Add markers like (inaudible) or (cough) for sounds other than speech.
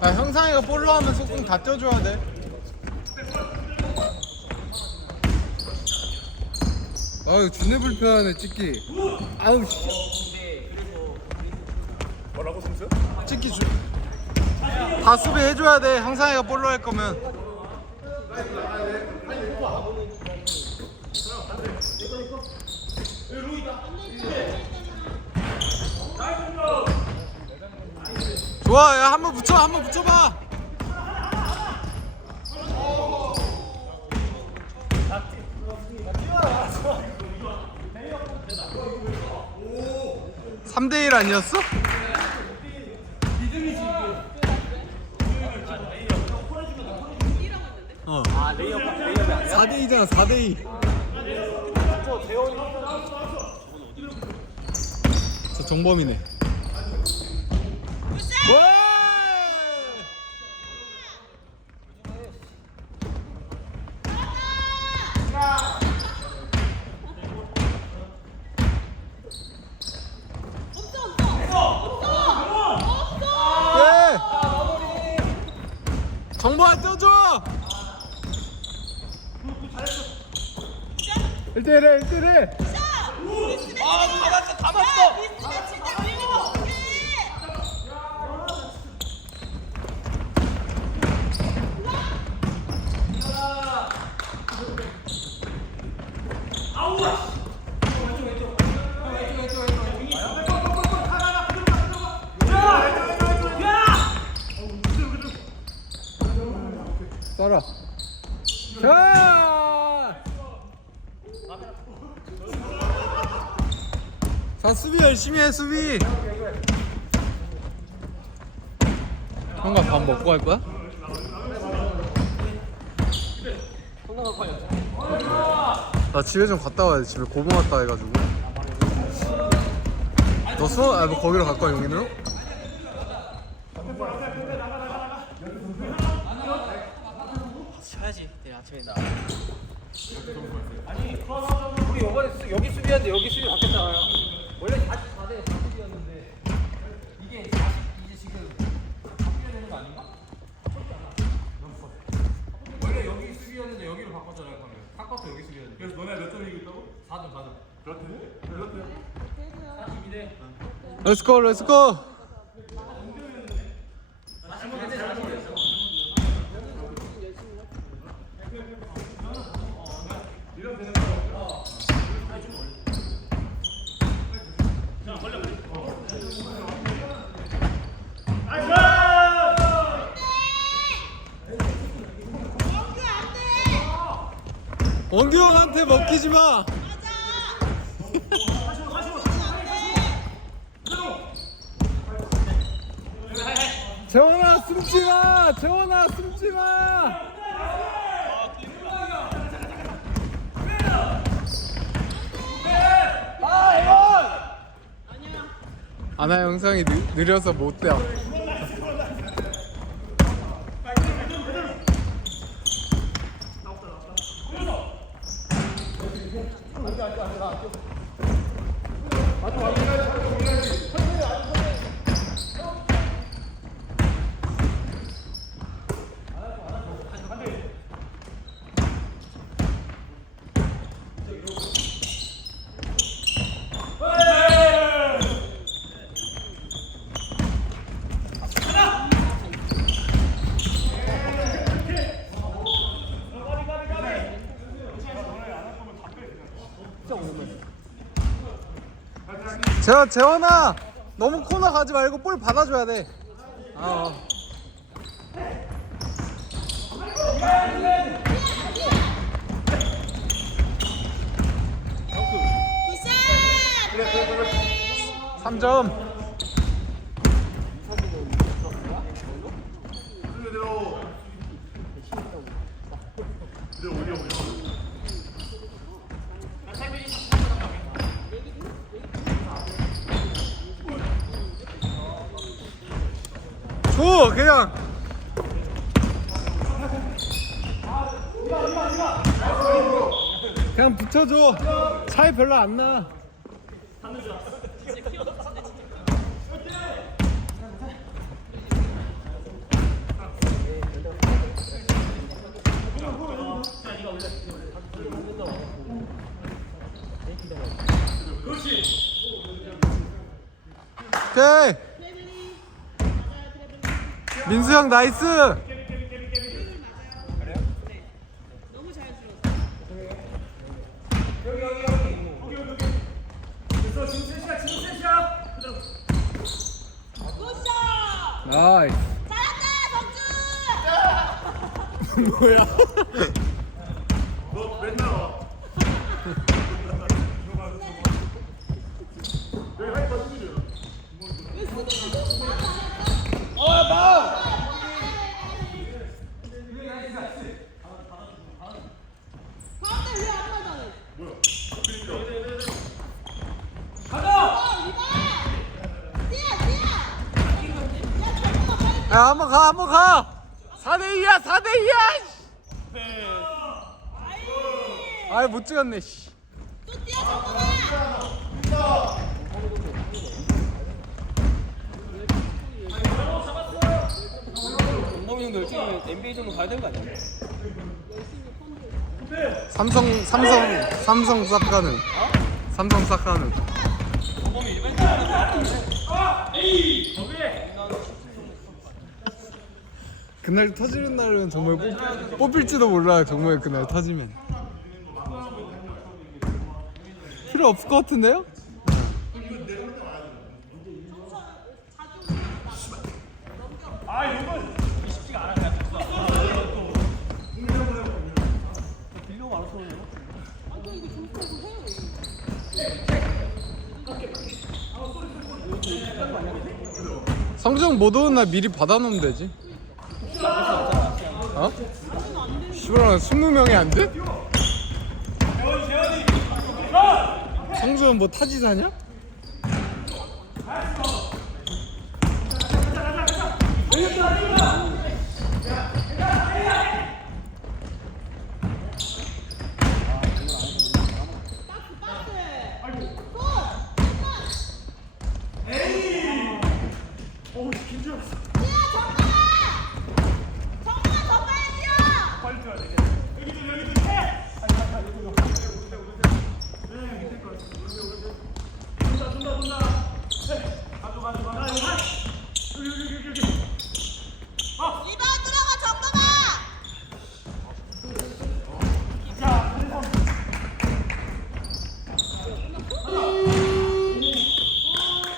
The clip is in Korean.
아 형상이가 볼로 하면 속공 다 쪄줘야 돼. 아유 준내 불편하네 찍기 아우 씨 뭐라고 승수? 찍기 주. 다 수비 해줘야 돼. 형상이가 볼로 할 거면. 좋아, 야 한 번 붙여, 한 번 붙여봐. 삼대1 아니었어? 어. 아 레이업 레이업이 아니야? 4대 2잖아, 4대 2. 저 정범이네. 와! '예! 정보안 떼줘! 1대1해 1대1해. 아 감았어 감았어 쏴라 자! 자 수비 열심히 해 수비. 형과 밥 먹고 갈 거야? 나 집에 좀 갔다 와야 돼. 집에 고봉 왔다 해가지고. 너 수원 아뭐 거기로 갈 거야 용인으로? 쉬어야지 내일 아침에 나. 아니 우리 여기 수비하는데 여기 수비 바뀌었잖아요 원래 44대 40이었는데 이게 40 이제 지금 바뀌어야 되는 거 아닌가? 원래 여기 수비였는데 여기로 바꿨잖아요 그러면 바꿔서 여기 수비였는데 그래서 너네 몇 점 이기고 있다고? 4점 4점 그렇대? 그렇대? 42대 렛츠고 렛츠고 원규 형한테 먹히지 마. 재원아 숨지 마. 재원아 숨지 마. 아나 영상이 느, 느려서 못 돼. 재원 재원아 너무 코너 가지 말고 볼 받아줘야 돼. 아. 어. 삼점 오 그냥. 그냥 붙여줘. 차이 별로 안나. 오케이. 민수 형 나이스. 나이스. (laughs) (laughs) (laughs) 뭐야? 야, 한번 가, 한번 가. 4대 2야, 4대 2야. 아이 못 찍었네. 씨. 동범이 형도 지금 NBA 정도 가야 되는 거 아니야? 삼성, 삼성, 삼성 싹 가는. 삼성 싹 가는. 동범이 일반적으로 그날 터지는 날은 정말 뽑, 뽑힐지도 몰라. 정말 그날 터지면. 필요 없을 것 같은데요? 알아서 오냐? 성적 못 오는 날 미리 받아놓으면 되지. 어? 씨발 20명이 안 돼? 성수는 뭐 타지사냐? 야, 정말! 잘 들어가야 네. 네, 네.